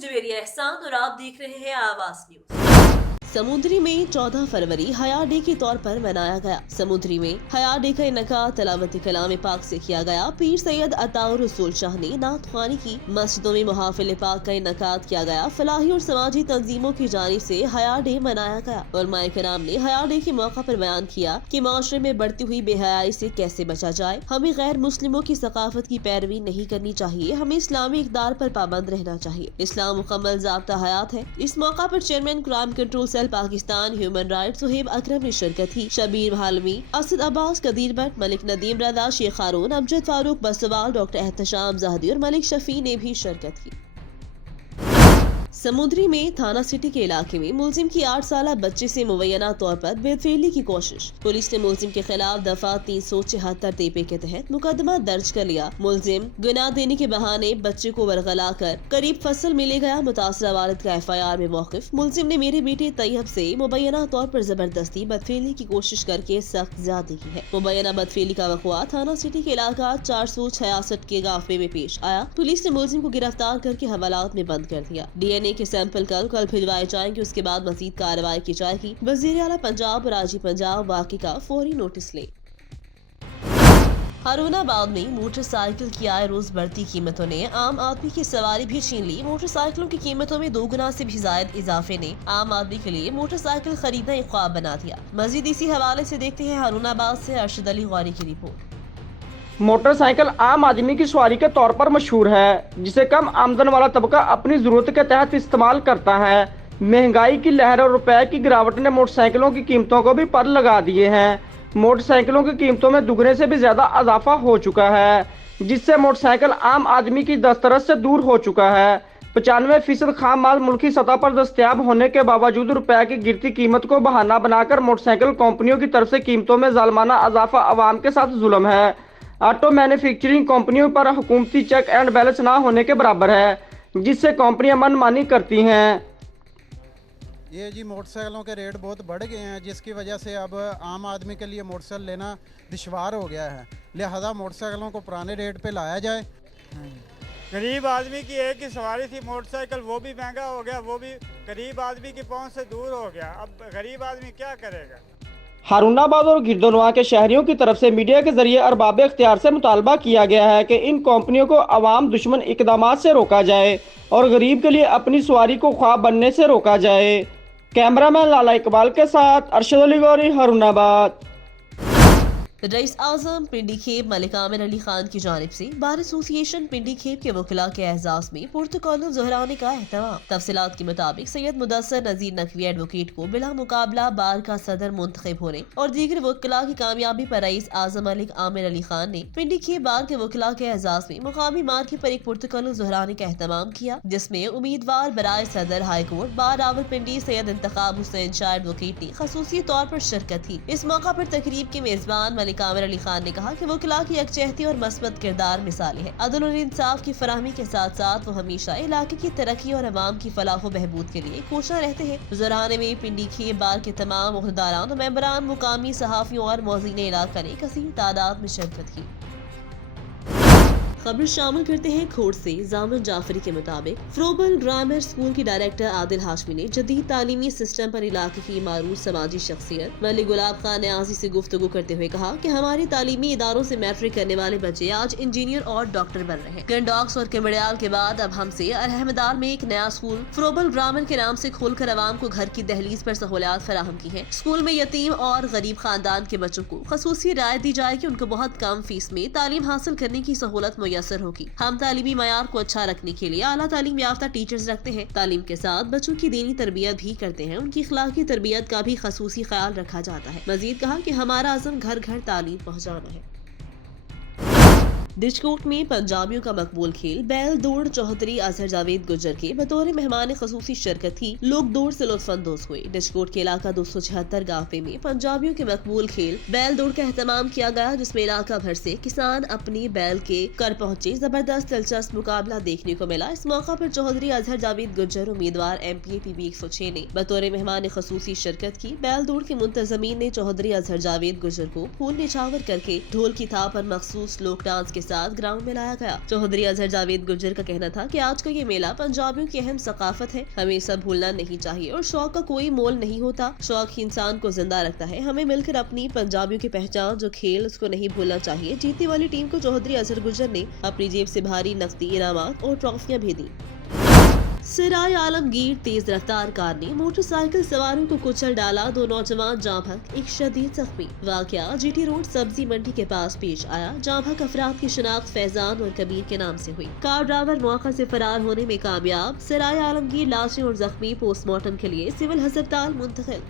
जवेरी एहसान और आप देख रहे हैं आवाज न्यूज। समुद्री में 14 फरवरी हया डे के तौर पर मनाया गया। समुद्री में हया डे का इनकाद तलावत कलाम पाक से किया गया। पीर सैयद अताउर रसूल शाह ने नात ख्वानी की। मस्जिदों में मुहाफिल पाक का इनकाद किया गया। फलाही और समाजी तंजीमों की जानिब से हया डे मनाया गया। उलमाए किराम ने हया डे के मौका पर बयान किया कि माशरे में बढ़ती हुई बेहयाई से कैसे बचा जाए। हमें गैर मुस्लिमों की सकाफत की पैरवी नहीं करनी चाहिए। हमें इस्लामी इक़दार पर पाबंद रहना चाहिए। इस्लाम मुकम्मल ज़ाब्ता हयात है। इस मौका पर chairman crime control cell Pakistan, human rights Suhaib Akram ने शिरकत की। शबीर भालवी, असद अब्बास, कदीर भट्ट, मलिक नदीम रजा, शेख हारून, अमजद फारूक बसवाल, डॉक्टर एहतशाम जहदी और मलिक शफी ने भी शिरकत की। समुद्री में थाना सिटी के इलाके में मुलजिम की 8 साला बच्चे से मुबैना तौर पर बेदफेली की कोशिश। पुलिस ने मुलजिम के खिलाफ दफा 376 तेपे के तहत मुकदमा दर्ज कर लिया। मुलजिम गुनाह देने के बहाने बच्चे को वरगला कर करीब फसल में ले गया। मुतासरा वालिद का FIR में मौक़िफ। मुलजिम ने मेरे बेटे तैयब से मुबैना तौर पर जबरदस्ती बदफेली की कोशिश करके सख्त ज्यादती की है। मुबैना बदफेली का वक़्वा थाना सिटी के इलाका 466 के गाफे में पेश आया। पुलिस ने मुलजिम को गिरफ्तार करके हवालात में बंद कर दिया। DNA के सैंपल कल भिजवाए जाएंगे। उसके बाद मजीद कार्रवाई की जाएगी। वज़ीर आला पंजाब और आजी पंजाब वाक़ई का फौरी नोटिस ले। हारूनाबाद में मोटरसाइकिल की आए रोज बढ़ती कीमतों ने आम आदमी की सवारी भी छीन ली। मोटरसाइकिलों की कीमतों में 2 गुना से भी जायद इजाफे ने आम आदमी के लिए मोटरसाइकिल खरीदना एक ख्वाब बना दिया। मजीद इसी हवाले से देखते हैं हारूनाबाद से अरशद अली गौरी की रिपोर्ट। मोटरसाइकिल आम आदमी की सवारी के तौर पर मशहूर है, जिसे कम आमदन वाला तबका अपनी जरूरत के तहत इस्तेमाल करता है। महंगाई की लहर और रुपए की गिरावट ने मोटरसाइकिलों की कीमतों को भी पर लगा दिए हैं। मोटरसाइकिलों की कीमतों में दुगने से भी ज्यादा इजाफा हो चुका है, जिससे मोटरसाइकिल आम आदमी की दस्तरस से दूर हो चुका है। 95% खाम माल मुल्की सतह पर दस्तयाब होने के बावजूद रुपए की गिरती कीमत को बहाना बनाकर मोटरसाइकिल कंपनियों की तरफ से कीमतों में जालमाना इजाफा अवाम के साथ जुल्म है। ऑटो मैन्युफैक्चरिंग कंपनियों पर हुकूमती चेक एंड बैलेंस ना होने के बराबर है, जिससे कंपनियां मनमानी करती हैं। ये जी मोटरसाइकिलों के रेट बहुत बढ़ गए हैं, जिसकी वजह से अब आम आदमी के लिए मोटरसाइकिल लेना दुश्वार हो गया है। लिहाजा मोटरसाइकिलों को पुराने रेट पे लाया जाए। गरीब आदमी की एक ही सवारी थी मोटरसाइकिल, वो भी महंगा हो गया, वो भी गरीब आदमी की पहुंच से दूर हो गया। अब गरीब आदमी क्या करेगा। हारूनाबाद और गिरदोनवा के शहरियों की तरफ से मीडिया के जरिए अरबाब इख्तियार से मुतालबा किया गया है कि इन कंपनियों को अवाम दुश्मन इकदामात से रोका जाए और गरीब के लिए अपनी सवारी को ख्वाब बनने से रोका जाए। कैमरामैन लाला इकबाल के साथ अरशद अली गौरी, हारूनाबाद। रईस आज़म पिंडी खेप मलिक आमिर अली खान की जानिब से बार एसोसिएशन पिंडी खेप के वकला के एहसास में पुर्तकाल ज़हराने का एहतमाम। तफसीलात के मुताबिक सैयद मुदस्सर नज़ीर नकवी एडवोकेट को बिला मुकाबला बार का सदर मुंतखब होने और दीगर वकला की कामयाबी पर रईस आज़म मलिक आमिर अली खान ने पिंडी खेप बार के वकला के एहसास में मुकामी मार्के पर एक पुर्तकाल ज़हराने का एहतमाम किया, जिसमें उम्मीदवार बराए सदर high court bar Rawalpindi Syed इंतखाब Hussain Shah advocate ने खसूसी तौर पर शिरकत की। इस मौका पर तकरीब के मेजबान मलिक आमिर अली खान ने कहा कि वकला की यकजहती और मस्बत किरदार मिसाली है। अदल और इंसाफ की फराहमी के साथ साथ वो हमेशा इलाके की तरक्की और अवाम की फलाह व बहबूद के लिए कोशिश रहते हैं। ज़राने में पिंडी खेप बार के तमाम ओहदेदारान और मेंबरान, मुकामी सहाफियों और मौज़ीन इलाका ने कसीर तादाद में शिरकत की। खबर शामिल करते हैं खोड़ से। जामिन जाफरी के मुताबिक फ्रोबल ग्रामर स्कूल की डायरेक्टर आदिल हाशमी ने जदीद तालीमी सिस्टम पर इलाके की मारूफ समाजी शख्सियत मलिक गुलाब खान न्याजी से गुफ्तगू करते हुए कहा कि हमारे तालीमी इदारों से मैट्रिक करने वाले बच्चे आज इंजीनियर और डॉक्टर बन रहे हैं। गंडॉक्स और किमड़ियाल के बाद अब हमसे अहमदाल में एक नया स्कूल फ्रोबल ग्रामर के नाम से खोलकर अवाम को घर की दहलीज पर सहूलियात फराहम की है। स्कूल में यतीम और गरीब खानदान के बच्चों को खसूसी रायत दी जाएगी। उनको बहुत कम फीस में तालीम हासिल करने की सहूलत मुयसर होगी। हम तालीमी मयार को अच्छा रखने के लिए आला तालीम याफ्ता टीचर्स रखते हैं। तालीम के साथ बच्चों की दीनी तरबियत भी करते हैं। उनकी इखलाकी तरबियत का भी खसूसी ख्याल रखा जाता है। मजीद कहा कि हमारा अज़म घर घर तालीम पहुँचाना है। डिशकोट में पंजाबियों का मकबूल खेल बैल दौड़ चौधरी अजहर जावेद गुज्जर के बतौर मेहमान खसूसी शिरकत की। लोग दौड़ से लुत्फानंदोज हुए। डिशकोट के इलाका 276 गाफे में पंजाबियों के मकबूल खेल बैल दौड़ का एहतमाम किया गया, जिसमें इलाका भर से किसान अपनी बैल के कर पहुंचे। जबरदस्त दिलचस्प मुकाबला देखने को मिला। इस मौका पर चौधरी अजहर जावेद गुज्जर उम्मीदवार MPA PB 106 ने बतौर मेहमान खसूसी शिरकत की। बैल दौड़ के मुंतजमीन ने चौधरी अजहर जावेद गुज्जर को फूल निछावर करके ढोल की थाप पर मखसूस लोक डांस के साथ ग्राउंड में लाया गया। चौधरी अजहर जावेद गुर्जर का कहना था कि आज का ये मेला पंजाबियों की अहम सकाफत है, हमें सब भूलना नहीं चाहिए और शौक का कोई मोल नहीं होता। शौक ही इंसान को जिंदा रखता है। हमें मिलकर अपनी पंजाबियों की पहचान जो खेल उसको नहीं भूलना चाहिए। जीतने वाली टीम को चौधरी अजहर गुर्जर ने अपनी जेब से भारी नकदी इनामात और ट्रॉफियां भी दी। सराय आलमगीर तेज रफ्तार कार ने मोटरसाइकिल सवारों को कुचल डाला, 2 नौजवान जाँ भग, एक शदीद जख्मी। वाकया जीटी रोड सब्जी मंडी के पास पेश आया। जाँ भग अफराद की शिनाख्त फैजान और कबीर के नाम से हुई। कार ड्राइवर मौका से फरार होने में कामयाब। सराय आलमगीर लाशें और जख्मी पोस्टमार्टम के लिए सिविल अस्पताल मुंतकिल।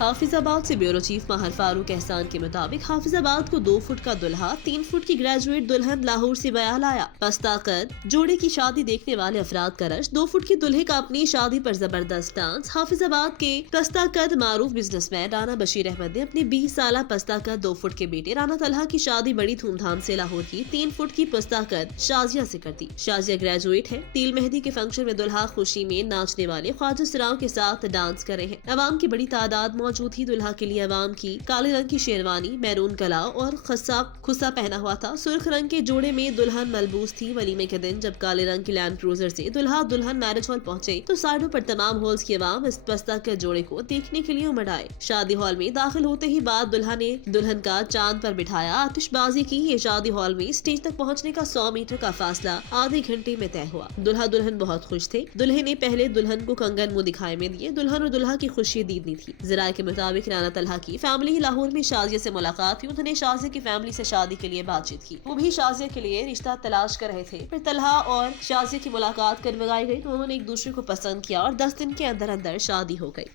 हाफिजाबाद से ब्यूरो चीफ माहर फारूक एहसान के मुताबिक हाफिजाबाद को 2 फुट का दुल्हा 3 फुट की ग्रेजुएट दुल्हन लाहौर से बयाल आया। पस्ता कद जोड़े की शादी देखने वाले अफराद का रश। 2 फुट की दुल्हे का अपनी शादी पर जबरदस्त डांस। हाफिजाबाद के पस्ता कद मारूफ बिजनेसमैन राना बशीर अहमद ने अपने 20 साल पस्ता कद 2 फुट के बेटे राना तलहा की शादी बड़ी धूमधाम से लाहौर की 3 फुट की पस्ता कद शाजिया से कर दी। शाजिया ग्रेजुएट है। तिल मेहंदी के फंक्शन में दुल्हा खुशी में नाचने वाले ख्वाजा सराओं के साथ डांस कर रहे हैं। अवाम की बड़ी तादाद मौजूद थी। दुल्हा के लिए अवाम की काले रंग की शेरवानी, मैरून कला और खुस्सा पहना हुआ था। सुर्ख रंग के जोड़े में दुल्हन मलबूस थी। वलीमे के दिन जब काले रंग की लैंड क्रूजर से दुल्हा दुल्हन मैरिज हॉल पहुंचे तो साइडों पर तमाम हॉल्स की अवाम इस पस्ता के जोड़े को देखने के लिए उमड़ आए। शादी हॉल में दाखिल होते ही बाद दुल्हा ने दुल्हन का चांद पर बिठाया, आतिशबाजी की। ये शादी हॉल में स्टेज तक पहुँचने का 100 मीटर का फासला आधे घंटे में तय हुआ। दुल्हा दुल्हन बहुत खुश थे। दुल्हे ने पहले दुल्हन को कंगन मुंह दिखाए में दिए। दुल्हन और दुल्हा की खुशी दीदनी थी। जराये के मुताबिक राना तलहा की फैमिली लाहौर में शाजिया से मुलाकात हुई। उन्होंने शाजिया की फैमिली से शादी के लिए बातचीत की। वो भी शाजिया के लिए रिश्ता तलाश कर रहे थे। फिर तलहा और शाजिया की मुलाकात करवाई गई तो उन्होंने एक दूसरे को पसंद किया और 10 दिन के अंदर अंदर शादी हो गई।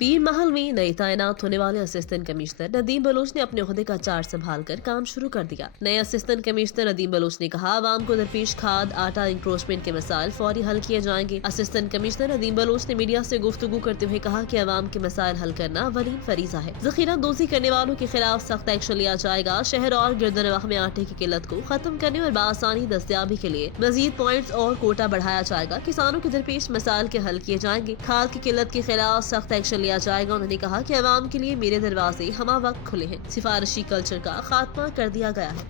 पीर महल में नए तैनात होने वाले असिस्टेंट कमिश्नर नदीम बलोच ने अपने ओहदे का चार्ज संभाल कर काम शुरू कर दिया। नए असिस्टेंट कमिश्नर नदीम बलोच ने कहा, आवाम को दरपेश खाद आटा इंक्रोचमेंट के मसाइल फौरी हल किए जाएंगे। असिस्टेंट कमिश्नर नदीम बलोच ने मीडिया से गुफ्तगू करते हुए कहा कि आवाम के मसाइल हल करना वलीन फरीजा है। जखीरा दोजी करने वालों के खिलाफ सख्त एक्शन लिया जाएगा। शहर और गिरदनवाह में आटे की किल्लत को खत्म करने और बासानी दस्तियाबी के लिए मजीद पॉइंट्स और कोटा बढ़ाया जाएगा। किसानों के दरपेश मसाइल के हल किए जाएंगे। खाद की किल्लत के खिलाफ सख्त एक्शन लिया जाएगा। उन्होंने कहा कि अवाम के लिए मेरे दरवाजे हमा वक्त खुले हैं। सिफारिशी कल्चर का खात्मा कर दिया गया है।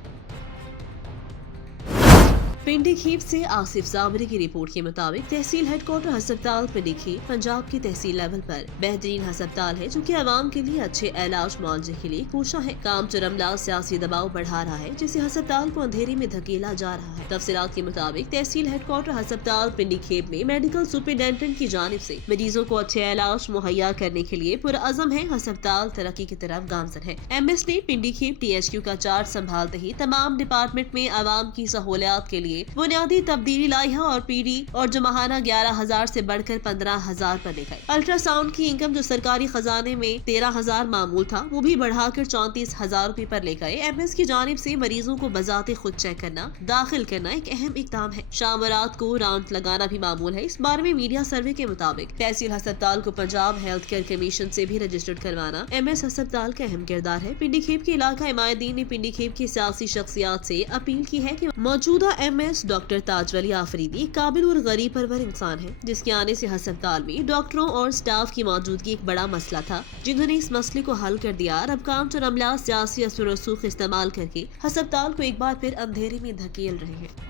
पिंडी खेप से आसिफ जामरी की रिपोर्ट के मुताबिक तहसील हेडक्वार्टर हस्पताल पिंडी खेप पंजाब की तहसील लेवल पर बेहतरीन हस्पताल है जो कि आवाम के लिए अच्छे इलाज मुआवजे के लिए कोशा है। काम चरमला सियासी दबाव बढ़ा रहा है जिससे हस्पताल को अंधेरे में धकेला जा रहा है। तफसीलात के मुताबिक तहसील हेडक्वार्टर हस्पताल पिंडी खेप में मेडिकल सुपरिटेंडेंट की जानिब से मरीजों को अच्छे इलाज मुहैया करने के लिए पुरअज़म है। हस्पताल तरक्की की तरफ गामजन है। MS ने पिंडी खेप THQ का चार्ज संभालते ही तमाम डिपार्टमेंट में आवाम की सहूलियात के लिए बुनियादी तब्दीली लाई है और PD और जो माहाना 11,000 से बढ़कर 15,000 पर ले गए। अल्ट्रासाउंड की इनकम जो सरकारी खजाने में 13,000 मामूल था वो भी बढ़ाकर 34,000 रुपए पर ले गए। MS की जानिब से मरीजों को बजाते खुद चेक करना दाखिल करना एक अहम इकदाम है। शाम रात को राउंड लगाना भी मामूल है। इस बारे में मीडिया सर्वे के मुताबिक तहसील अस्पताल को पंजाब हेल्थ केयर कमीशन से भी रजिस्टर्ड करवाना MS अस्पताल का अहम किरदार है। पिंडी खेप के इलाका इमायदीन ने पिंडी खेप की सियासी शख्सियात से अपील की है कि मौजूदा MS डॉक्टर ताजवली आफरीदी काबिल और गरीब परवर इंसान है जिसके आने से अस्पताल में डॉक्टरों और स्टाफ की मौजूदगी एक बड़ा मसला था, जिन्होंने इस मसले को हल कर दिया और अब काम चरमला सियासी असर रसूख इस्तेमाल करके अस्पताल को एक बार फिर अंधेरे में धकेल रहे हैं।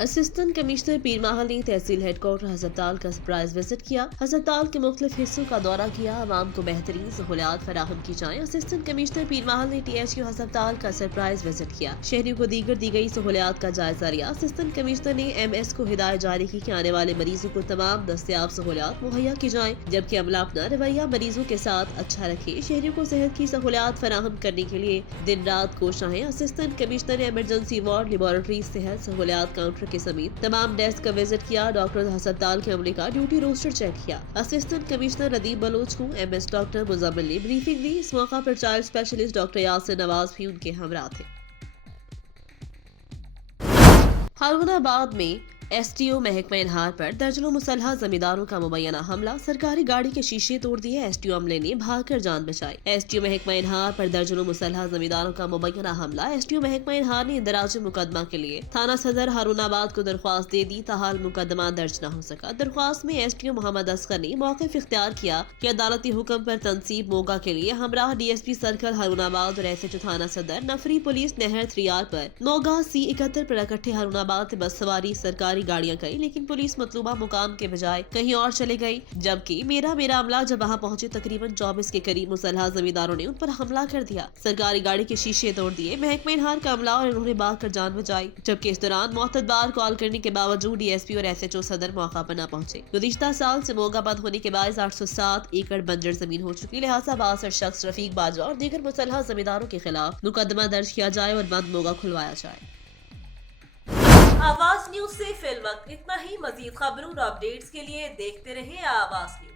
असिस्टेंट कमिश्नर पीर महल ने तहसील हेडक्वार्टर अस्पताल का सरप्राइज विजिट किया। अस्पताल के मुख्तलिफ हिस्सों का दौरा किया। आवाम को बेहतरीन सहूलियात फराहम की जाए। असिस्टेंट कमिश्नर पीर महल ने THQ अस्पताल का सरप्राइज विजिट किया। शहरियों को दीगर दी गई सहूलियात का जायजा लिया। असिस्टेंट कमिश्नर ने MS को हिदायत जारी की कि आने वाले मरीजों को तमाम दस्तियाब सहूलियात मुहैया की जाए, जबकि अमला अपना रवैया मरीजों के साथ अच्छा रखे। शहरियों को सेहत की सहूलियात फराहम करने के लिए दिन रात कोशिश है। असिस्टेंट कमिश्नर ने इमरजेंसी वार्ड, लेबोरेटरी, सेहत सहूलियात काउंटर के समेत तमाम डेस्क का विजिट किया। डॉक्टर अस्पताल के अमले का ड्यूटी रोस्टर चेक किया। असिस्टेंट कमिश्नर नदीम बलोच को MS डॉक्टर मुजम्मिल ने ब्रीफिंग दी। इस मौका पर child specialist doctor Yasir Nawaz भी उनके हमरा थे। हारुनाबाद में STO महकमा इनहार पर दर्जनों मुसल्हा जमींदारों का मुबैना हमला, सरकारी गाड़ी के शीशे तोड़ दिए, STO अमले ने भागकर जान बचाई। STO महकमा इनहार पर दर्जनों मुसल्हा जमींदारों का मुबैना हमला, STO महकमा इनहार ने इंदराज मुकदमा के लिए थाना सदर हारूनाबाद को दरख्वास्त दे दी, ताहाल मुकदमा दर्ज न हो सका। दरख्वास्त में STO मोहम्मद असगर ने मौक़िफ़ इख्तियार किया कि अदालती हुक्म पर तनसीब मोगा के लिए हमराह DSP सर्कल हारूनाबाद और SHO थाना सदर नफरी पुलिस नहर 3R पर नौगाह C71 पर इकट्ठे हारूनाबाद से बस सवारी सरकारी गाड़ियां गई, लेकिन पुलिस मतलूबा मुकाम के बजाय कहीं और चले गई। जबकि मेरा अमला जब वहां पहुंचे तकरीबन 24 के करीब मुसल्हा जमींदारों ने उन पर हमला कर दिया, सरकारी गाड़ी के शीशे तोड़ दिए। महकमा इनहार का अमला और उन्होंने भाग कर जान बचाई। जबकि इस दौरान मोअत्तद बार कॉल करने के बावजूद DSP और SHO सदर मौका पर न पहुंचे। गुज़िश्ता साल से मोगा बंद होने के बाद 807 एकड़ बंजर जमीन हो चुकी, लिहाजा बासर शख्स रफीक बाजवा और दीगर मुसल्हा जमींदारों के खिलाफ मुकदमा दर्ज किया जाए और बंद मोगा खुलवाया जाए। आवाज न्यूज से फिल वक्त इतना ही। मजीद खबरों और अपडेट्स के लिए देखते रहिए आवाज न्यूज।